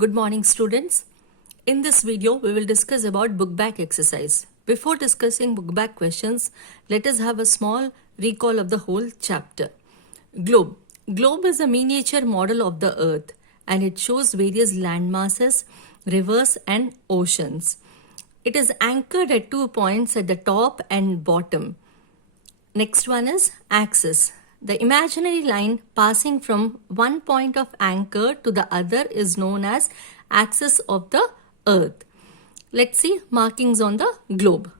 Good morning, students. In this video, we will discuss about book back exercise. Before discussing book back questions, let us have a small recall of the whole chapter. Globe. Globe is a miniature model of the earth and it shows various land masses, rivers and oceans. It is anchored at 2 points at the top and bottom. Next one is axis. The imaginary line passing from one point of anchor to the other is known as axis of the earth. Let's see markings on the globe.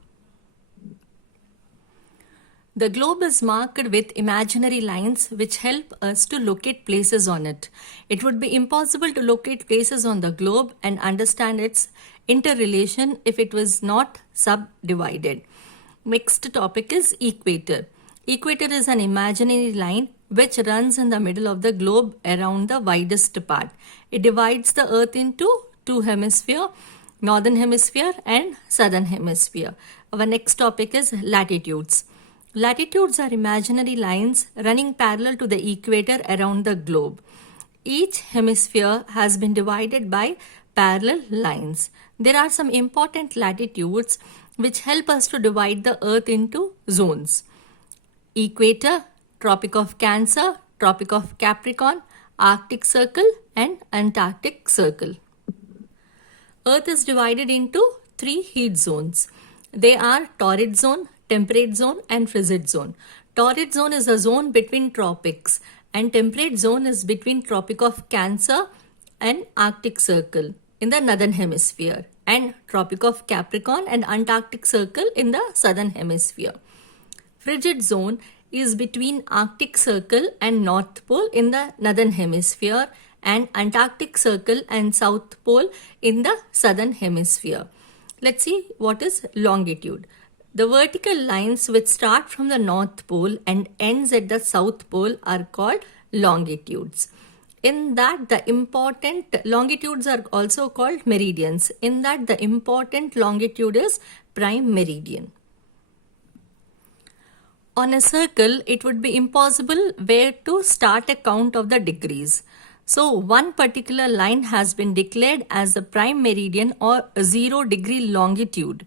The globe is marked with imaginary lines which help us to locate places on it. It would be impossible to locate places on the globe and understand its interrelation if it was not subdivided. Next topic is equator. Equator is an imaginary line which runs in the middle of the globe around the widest part. It divides the earth into two hemispheres, northern hemisphere and southern hemisphere. Our next topic is latitudes. Latitudes are imaginary lines running parallel to the equator around the globe. Each hemisphere has been divided by parallel lines. There are some important latitudes which help us to divide the earth into zones. Equator, Tropic of Cancer, Tropic of Capricorn, Arctic Circle and Antarctic Circle. Earth is divided into 3 heat zones. They are torrid zone, temperate zone and frigid zone. Torrid zone is a zone between tropics and temperate zone is between Tropic of Cancer and Arctic Circle in the northern hemisphere and Tropic of Capricorn and Antarctic Circle in the southern hemisphere. Frigid zone is between Arctic Circle and North Pole in the northern hemisphere and Antarctic Circle and South Pole in the southern hemisphere. Let's see what is longitude. The vertical lines which start from the North Pole and ends at the South Pole are called longitudes. In that the important longitudes are also called meridians. In that the important longitude is prime meridian. On a circle, it would be impossible where to start a count of the degrees. So, one particular line has been declared as the prime meridian or 0 degree longitude.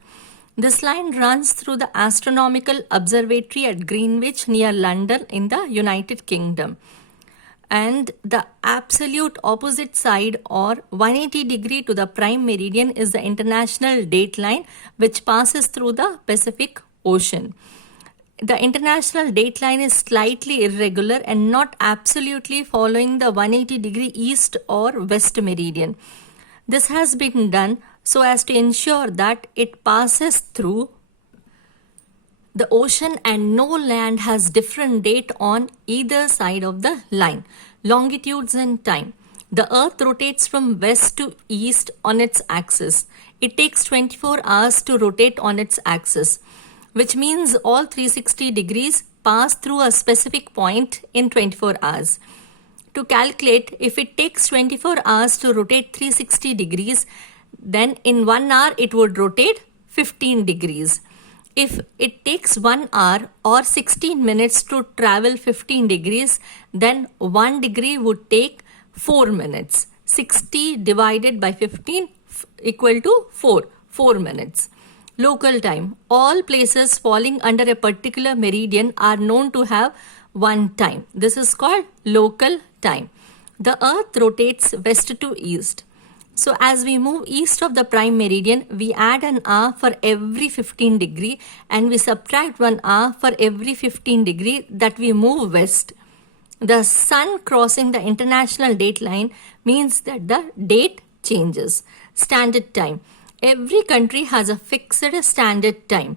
This line runs through the astronomical observatory at Greenwich near London in the United Kingdom. And the absolute opposite side or 180 degree to the prime meridian is the international date line which passes through the Pacific Ocean. The international date line is slightly irregular and not absolutely following the 180 degree east or west meridian. This has been done so as to ensure that it passes through the ocean and no land has different date on either side of the line. Longitudes and time. The earth rotates from west to east on its axis. It takes 24 hours to rotate on its axis, which means all 360 degrees pass through a specific point in 24 hours. To calculate, if it takes 24 hours to rotate 360 degrees, then in 1 hour it would rotate 15 degrees. If it takes 1 hour or 16 minutes to travel 15 degrees, then 1 degree would take 4 minutes. 60 divided by 15 equal to 4 minutes. Local time. All places falling under a particular meridian are known to have one time. This is called local time. The earth rotates west to east. So as we move east of the prime meridian, we add an hour for every 15 degree and we subtract 1 hour for every 15 degree that we move west. The sun crossing the international date line means that the date changes. Standard time. Every country has a fixed standard time.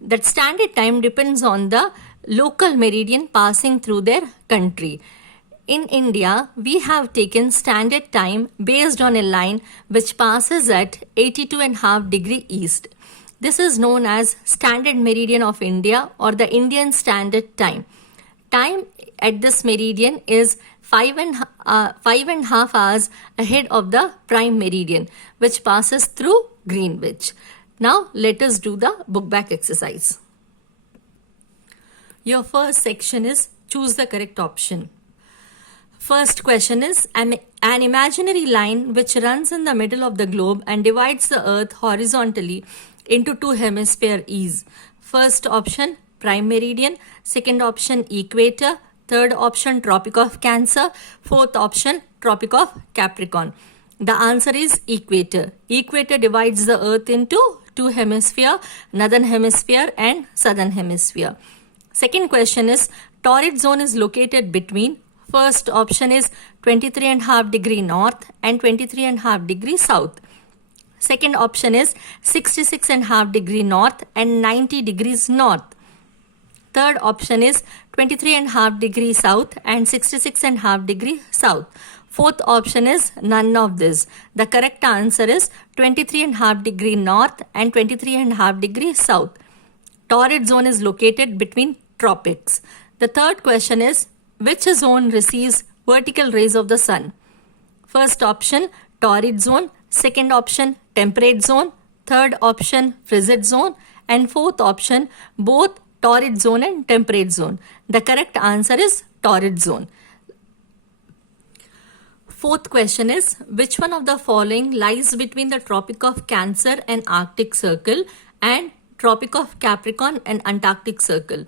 That standard time depends on the local meridian passing through their country. In India, we have taken standard time based on a line which passes at 82.5 degree east. This is known as Standard Meridian of India or the Indian Standard Time. Time at this meridian is 5.5 hours ahead of the prime meridian which passes through Greenwich. Now let us do the book back exercise. Your first section is choose the correct option. First question is an imaginary line which runs in the middle of the globe and divides the earth horizontally into two hemispheres is. First option prime meridian, second option equator, third option Tropic of Cancer, fourth option Tropic of Capricorn. The answer is equator. Equator divides the earth into two hemispheres, northern hemisphere and southern hemisphere. Second question is torrid zone is located between. First option is 23.5 degree north and 23.5 degree south. Second option is 66.5 degree north and 90 degrees north. Third option is 23.5 degree south and 66.5 degree south. Fourth option is none of this. The correct answer is 23.5 degree north and 23.5 degree south. Torrid zone is located between tropics. The third question is which zone receives vertical rays of the sun? First option torrid zone, second option temperate zone, third option frigid zone, and fourth option both torrid zone and temperate zone. The correct answer is torrid zone. Fourth question is which one of the following lies between the Tropic of Cancer and Arctic Circle and Tropic of Capricorn and Antarctic Circle?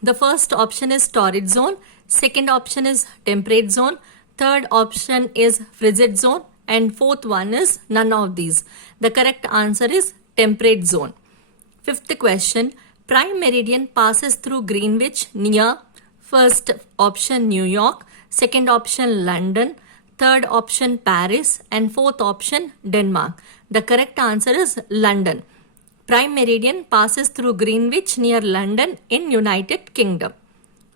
The first option is torrid zone, second option is temperate zone, third option is frigid zone, and fourth one is none of these. The correct answer is temperate zone. Fifth question, prime meridian passes through Greenwich near first option New York, second option London, third option Paris, and fourth option Denmark. The correct answer is London. Prime meridian passes through Greenwich near London in United Kingdom.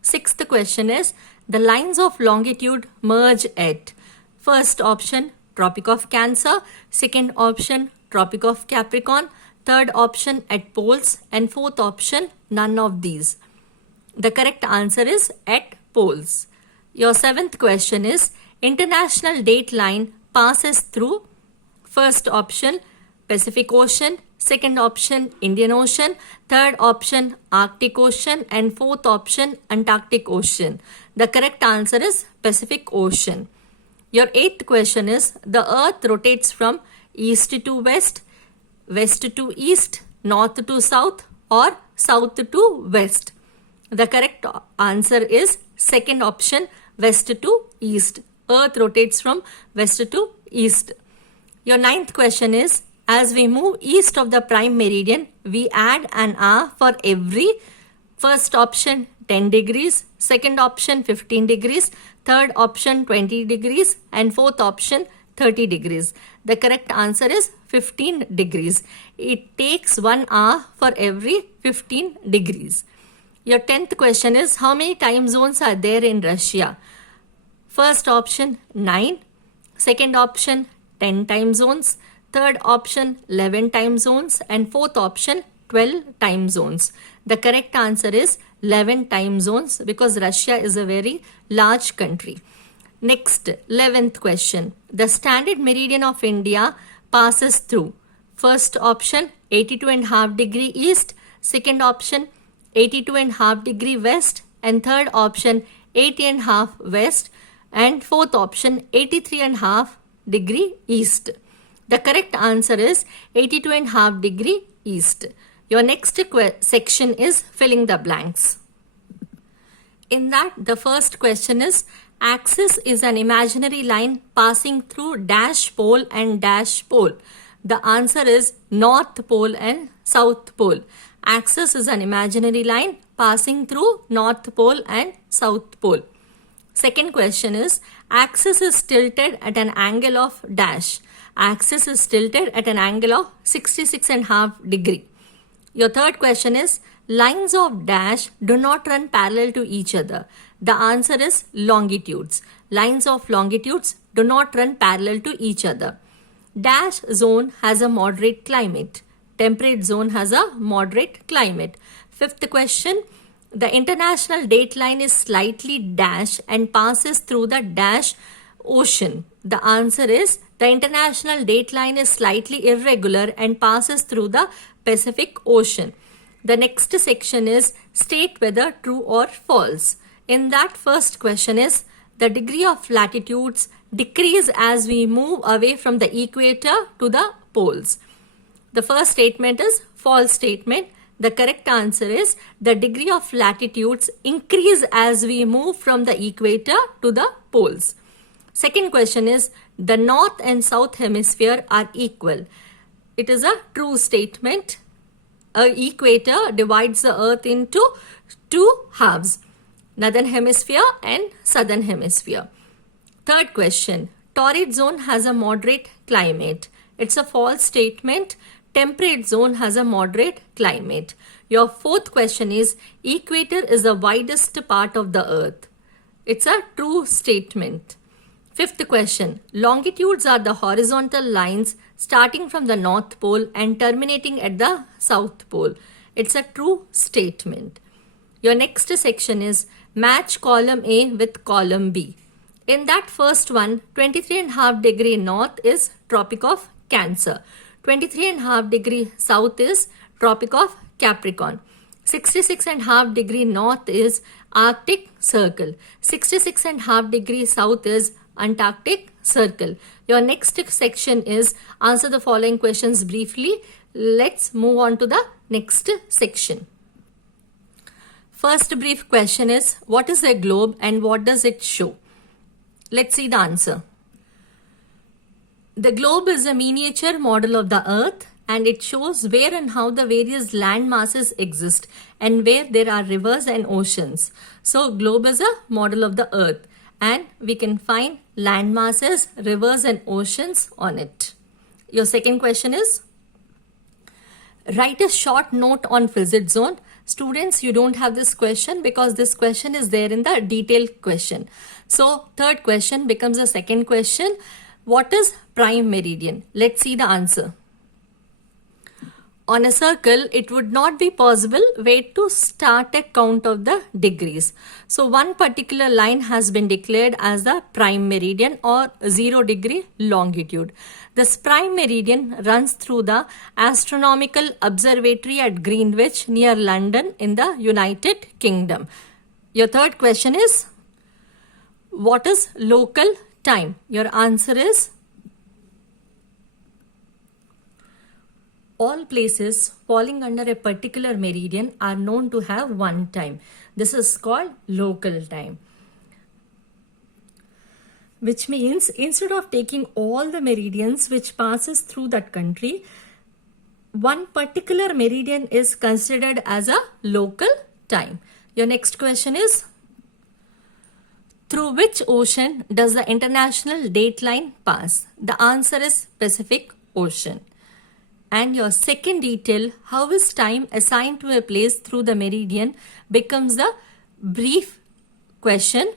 Sixth question is the lines of longitude merge at first option Tropic of Cancer, second option Tropic of Capricorn, third option at poles, and fourth option none of these. The correct answer is at poles. Your seventh question is international date line passes through first option Pacific Ocean, second option Indian Ocean, third option Arctic Ocean, and fourth option Antarctic Ocean. The correct answer is Pacific Ocean. Your eighth question is the earth rotates from east to west, west to east, north to south, or south to west. The correct answer is second option west to east. Earth rotates from west to east. Your ninth question is as we move east of the prime meridian, we add an hour for every first option 10 degrees, second option 15 degrees, third option 20 degrees, and fourth option 30 degrees. The correct answer is 15 degrees. It takes 1 hour for every 15 degrees. Your 10th question is how many time zones are there in Russia? First option 9, second option 10 time zones, third option 11 time zones, and fourth option 12 time zones. The correct answer is 11 time zones because Russia is a very large country. Next, 11th question. The standard meridian of India passes through first option 82.5 degree east, second option 82.5 degree west, and third option 80.5 west, and fourth option 83.5 degree east. The correct answer is 82.5 degree east. Your next section is filling the blanks. In that, the first question is axis is an imaginary line passing through dash pole and dash pole. The answer is North Pole and South Pole. Axis is an imaginary line passing through North Pole and South Pole. Second question is axis is tilted at an angle of dash. Axis is tilted at an angle of 66.5 degree. Your third question is lines of dash do not run parallel to each other. The answer is longitudes. Lines of longitudes do not run parallel to each other. Dash zone has a moderate climate. Temperate zone has a moderate climate. Fifth question, the international date line is slightly dash and passes through the dash ocean. The answer is the international date line is slightly irregular and passes through the Pacific Ocean. The next section is state whether true or false. In that, first question is the degree of latitudes decrease as we move away from the equator to the poles. The first statement is false statement. The correct answer is the degree of latitudes increase as we move from the equator to the poles. Second question is the north and south hemisphere are equal. It is a true statement. An equator divides the earth into two halves, northern hemisphere and southern hemisphere. Third question, torrid zone has a moderate climate. It's a false statement. Temperate zone has a moderate climate. Your fourth question is equator is the widest part of the earth. It's a true statement. Fifth question, longitudes are the horizontal lines starting from the North Pole and terminating at the South Pole. It's a true statement. Your next section is match column A with column B. In that first one, 23.5 degree north is Tropic of Cancer. 23.5 degree south is Tropic of Capricorn. 66.5 degree north is Arctic Circle. 66.5 degree south is Antarctic Circle. Your next section is answer the following questions briefly. Let's move on to the next section. First brief question is what is a globe and what does it show? Let's see the answer. The globe is a miniature model of the earth and it shows where and how the various land masses exist and where there are rivers and oceans. So globe is a model of the earth and we can find land masses, rivers and oceans on it. Your second question is write a short note on Frizzed zone. Students, you don't have this question because this question is there in the detailed question. So third question becomes a second question. What is prime meridian? Let's see the answer. On a circle, it would not be possible where to start a count of the degrees. So one particular line has been declared as the prime meridian or 0 degree longitude. This prime meridian runs through the Astronomical Observatory at Greenwich near London in the United Kingdom. Your third question is what is local time? Your answer is all places falling under a particular meridian are known to have one time. This is called local time. Which means instead of taking all the meridians which passes through that country, one particular meridian is considered as a local time. Your next question is through which ocean does the international date line pass? The answer is Pacific Ocean. And your second detail, how is time assigned to a place through the meridian, becomes the brief question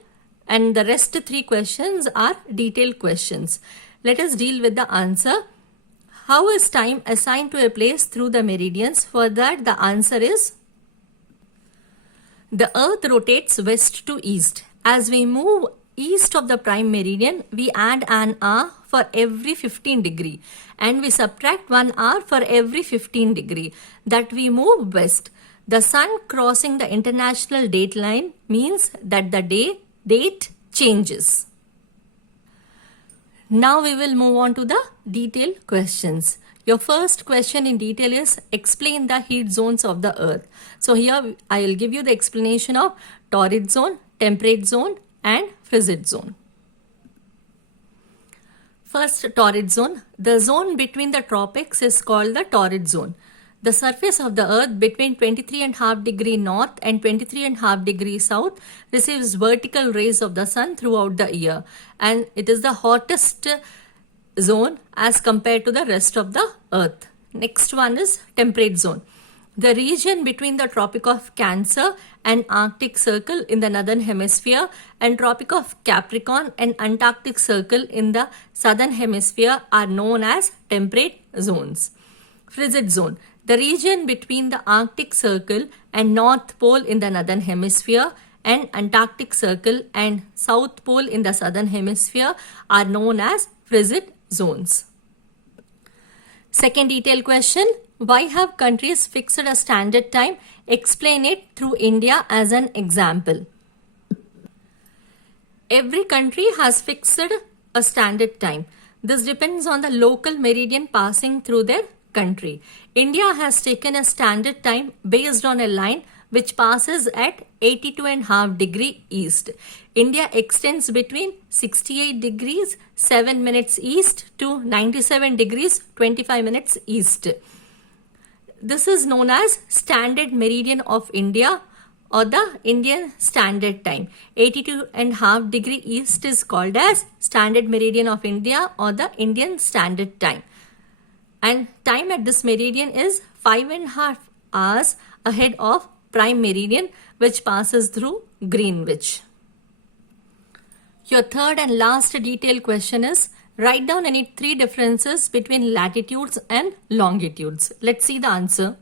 and the rest three questions are detailed questions. Let us deal with the answer. How is time assigned to a place through the meridians? For that the answer is the earth rotates west to east. As we move east of the prime meridian, we add an hour for every 15 degree and we subtract 1 hour for every 15 degree that we move west. The sun crossing the international date line means that the date changes. Now we will move on to the detailed questions. Your first question in detail is explain the heat zones of the earth. So here I will give you the explanation of torrid zone, temperate zone and Frizzed zone. First, torrid zone. The zone between the tropics is called the torrid zone. The surface of the earth between 23.5 degree north and 23.5 degree south receives vertical rays of the sun throughout the year and it is the hottest zone as compared to the rest of the earth. Next one is temperate zone. The region between the Tropic of Cancer and Arctic Circle in the northern hemisphere and Tropic of Capricorn and Antarctic Circle in the southern hemisphere are known as temperate zones. Frizzed zone. The region between the Arctic Circle and North Pole in the northern hemisphere and Antarctic Circle and South Pole in the southern hemisphere are known as Frizzed zones. Second detailed question. Why have countries fixed a standard time? Explain it through India as an example. Every country has fixed a standard time. This depends on the local meridian passing through their country. India has taken a standard time based on a line which passes at 82.5 degree east. India extends between 68 degrees 7 minutes east to 97 degrees 25 minutes east. This is known as Standard Meridian of India or the Indian Standard Time. 82.5 degree east is called as Standard Meridian of India or the Indian Standard Time. And time at this meridian is 5.5 hours ahead of prime meridian, which passes through Greenwich. Your third and last detailed question is, write down any three differences between latitudes and longitudes. Let's see the answer.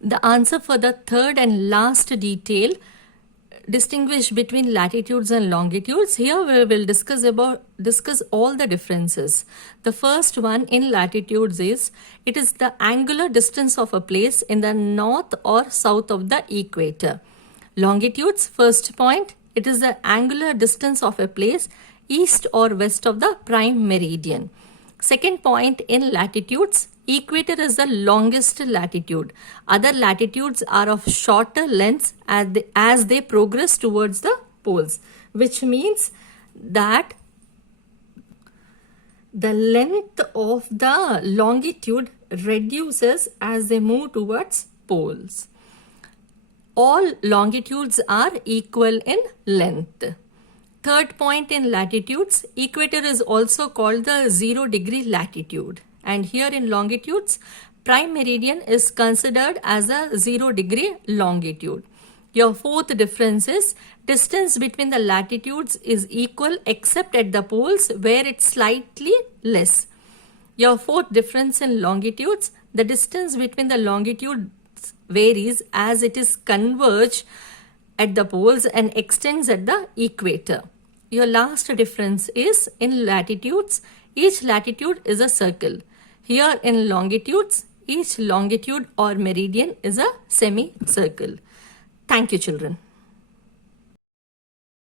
The answer for the third and last detail, distinguish between latitudes and longitudes. Here we will discuss all the differences. The first one in latitudes is, it is the angular distance of a place in the north or south of the equator. Longitudes, first point, it is the angular distance of a place east or west of the prime meridian. Second point in latitudes, equator is the longest latitude. Other latitudes are of shorter lengths as they progress towards the poles, which means that the length of the longitude reduces as they move towards poles. All longitudes are equal in length. Third point in latitudes, equator is also called the 0 degree latitude. And here in longitudes, prime meridian is considered as a 0 degree longitude. Your fourth difference is, distance between the latitudes is equal except at the poles where it's slightly less. Your fourth difference in longitudes, the distance between the longitudes varies as it is converged at the poles and extends at the equator. Your last difference is in latitudes, each latitude is a circle. Here in longitudes, each longitude or meridian is a semicircle. Thank you, children.